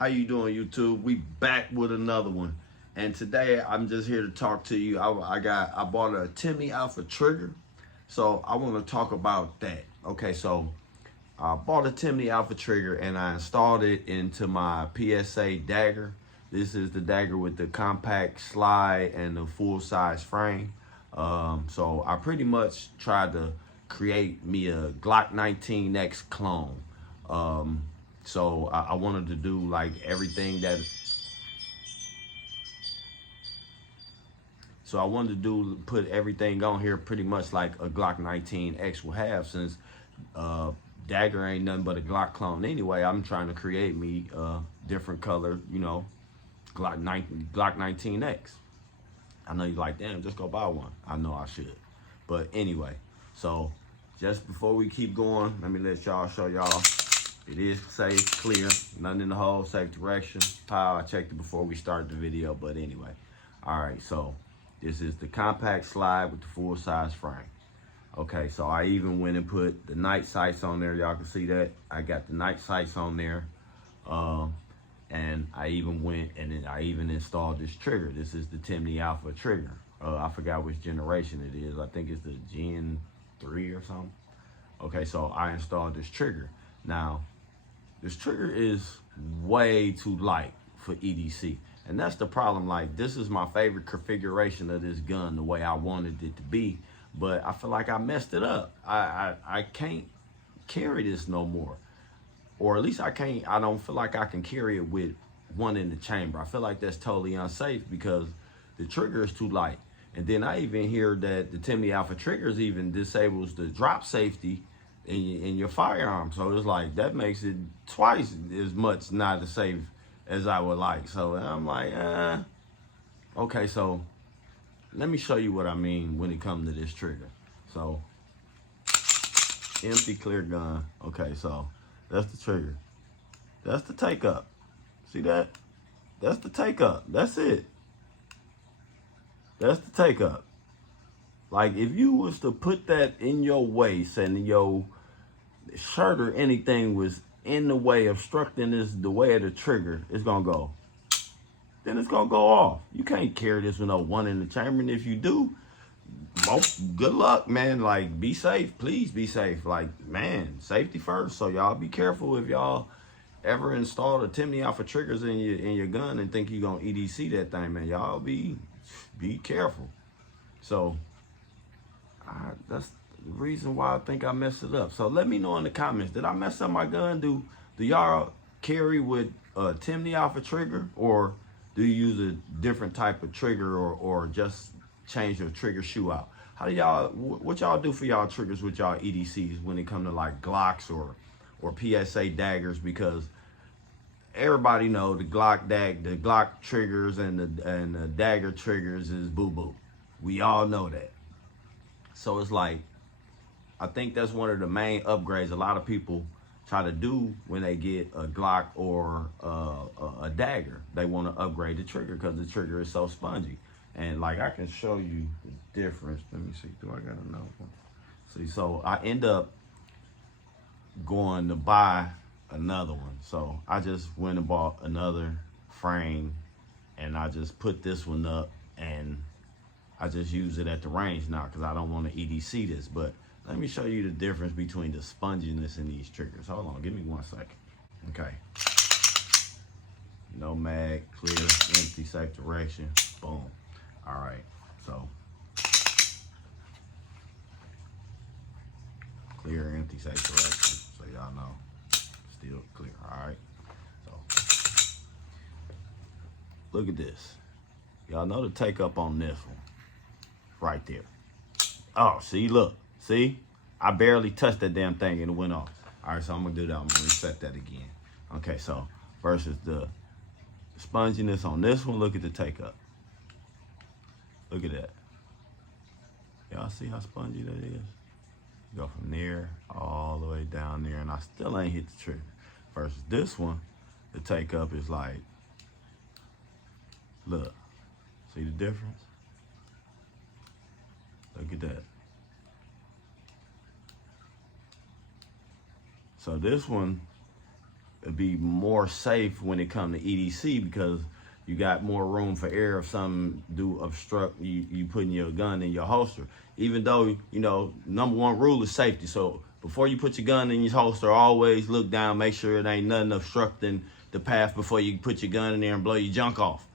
How you doing, YouTube? We back with another one, and today I'm just here to talk to you. I bought a Timney Alpha trigger, so I want to talk about that. Okay, so I bought a Timney Alpha trigger and I installed it into my PSA dagger. This is the dagger with the compact slide and the full size frame. So I pretty much tried to create me a Glock 19X clone. So I wanted to do like everything that. So I wanted to put everything on here pretty much like a Glock 19X will have, since dagger ain't nothing but a Glock clone anyway. I'm trying to create me a different color, Glock 19X. I know you're like, damn, just go buy one. I know I should. But anyway, so just before we keep going, let me let y'all show y'all. It is safe, clear, nothing in the hole, safe direction. I checked it before we started the video, but anyway. All right, so this is the compact slide with the full size frame. Okay, so I even went and put the night sights on there. Y'all can see that. I got the night sights on there. And I even went and then I even installed this trigger. This is the Timney Alpha trigger. I forgot which generation it is. I think it's the Gen 3 or something. Okay, so I installed this trigger. Now, this trigger is way too light for EDC. And that's the problem. Like, this is my favorite configuration of this gun, the way I wanted it to be. But I feel like I messed it up. I can't carry this no more. Or at least I don't feel like I can carry it with one in the chamber. I feel like that's totally unsafe because the trigger is too light. And then I even hear that the Timney Alpha triggers even disables the drop safety in your firearm. So it's like, that makes it twice as much not as safe as I would like. So I'm like, okay, so let me show you what I mean when it comes to this trigger. So, empty clear gun. Okay, so that's the trigger. That's the take up. See that? That's the take up. That's it. That's the take up. Like, if you was to put that in your waist and your shirt or anything was in the way, obstructing the way of the trigger, it's gonna go. Then it's gonna go off. You can't carry this with no one in the chamber. And if you do, well, good luck, man. Like, be safe. Please be safe. Like, man, safety first. So y'all be careful if y'all ever install the Timney Alpha triggers in your gun and think you're gonna EDC that thing, man. Y'all be careful. So that's the reason why I think I messed it up. So let me know in the comments, did I mess up my gun? Do y'all carry with a Timney Alpha trigger, or do you use a different type of trigger, or just change your trigger shoe out? How do y'all, what y'all do for y'all triggers with y'all EDCs when it comes to like Glocks or PSA daggers? Because everybody know the Glock triggers and the dagger triggers is boo-boo. We all know that. So it's like, I think that's one of the main upgrades a lot of people try to do when they get a Glock or a dagger. They want to upgrade the trigger because the trigger is so spongy. And like, I can show you the difference. Let me see, do I got another one? See, so I end up going to buy another one. So I just went and bought another frame and I just put this one up and I just use it at the range now because I don't want to EDC this. But let me show you the difference between the sponginess in these triggers. Hold on, give me 1 second. Okay. No mag, clear, empty, safe direction, boom. All right, so clear, empty, safe direction, so y'all know, still clear. All right, so look at this. Y'all know the take up on this one, right there. Oh, see, look, see? I barely touched that damn thing and it went off. All right, so I'm gonna do that. I'm gonna reset that again. Okay, so versus the sponginess on this one, look at the take up. Look at that. Y'all see how spongy that is? Go from there all the way down there and I still ain't hit the trigger. Versus this one, the take up is like, look, see the difference? Look at that. So this one be more safe when it comes to EDC because you got more room for error if something do obstruct you putting your gun in your holster. Even though, you know, number one rule is safety. So before you put your gun in your holster, always look down, make sure it ain't nothing obstructing the path before you put your gun in there and blow your junk off.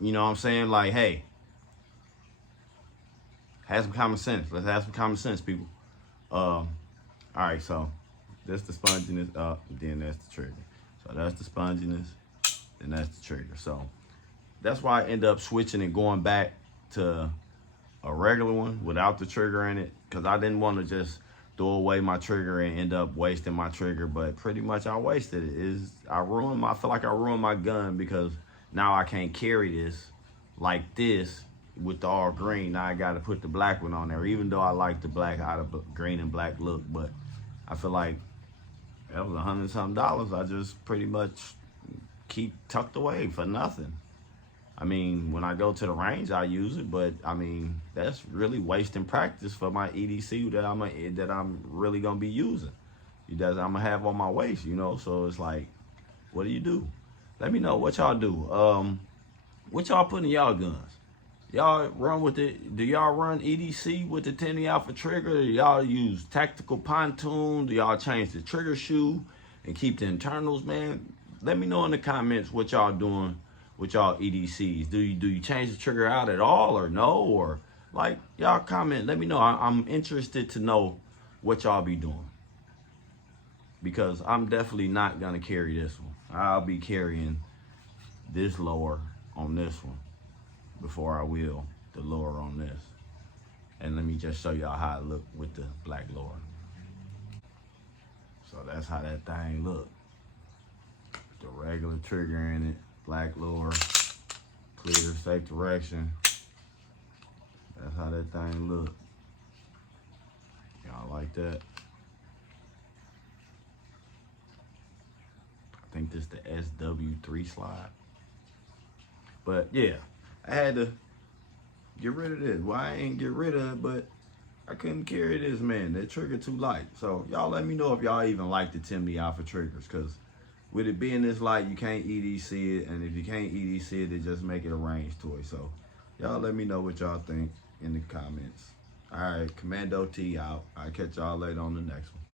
You know what I'm saying? Like, hey, have some common sense. Let's have some common sense, people. All right, so that's the sponginess up, then that's the trigger. So that's the sponginess, then that's the trigger. So that's why I end up switching and going back to a regular one without the trigger in it, because I didn't want to just throw away my trigger and end up wasting my trigger. But pretty much I wasted it. I feel like I ruined my gun because now I can't carry this like this with the all green. Now I got to put the black one on there, even though I like the black out of green and black look. But I feel like that was $100-something I just pretty much keep tucked away for nothing. I mean, when I go to the range, I use it, but I mean, that's really wasting practice for my EDC that I'm really gonna be using. That I'm gonna have on my waist, you know. So it's like, what do you do? Let me know what y'all do. What y'all put in y'all guns? Y'all run with it? Do y'all run EDC with the Timney Alpha trigger? Do y'all use tactical pontoon? Do y'all change the trigger shoe and keep the internals, man? Let me know in the comments what y'all doing with y'all EDCs. Do you change the trigger out at all or no? Or like, y'all comment, let me know. I'm interested to know what y'all be doing, because I'm definitely not gonna carry this one. I'll be carrying this lower on this one before I will the lower on this. And let me just show y'all how it look with the black lower. So that's how that thing look. The regular trigger in it, black lower, clear, safe direction. That's how that thing look. Y'all like that? I think this is the SW3 slide. But yeah, I had to get rid of this. Well, I ain't get rid of it, but I couldn't carry this, man. That trigger too light. So y'all let me know if y'all even like the Timney Alpha triggers, because with it being this light, you can't EDC it, and if you can't EDC it, it just make it a range toy. So y'all let me know what y'all think in the comments. All right, Commando T out. I'll catch y'all later on the next one.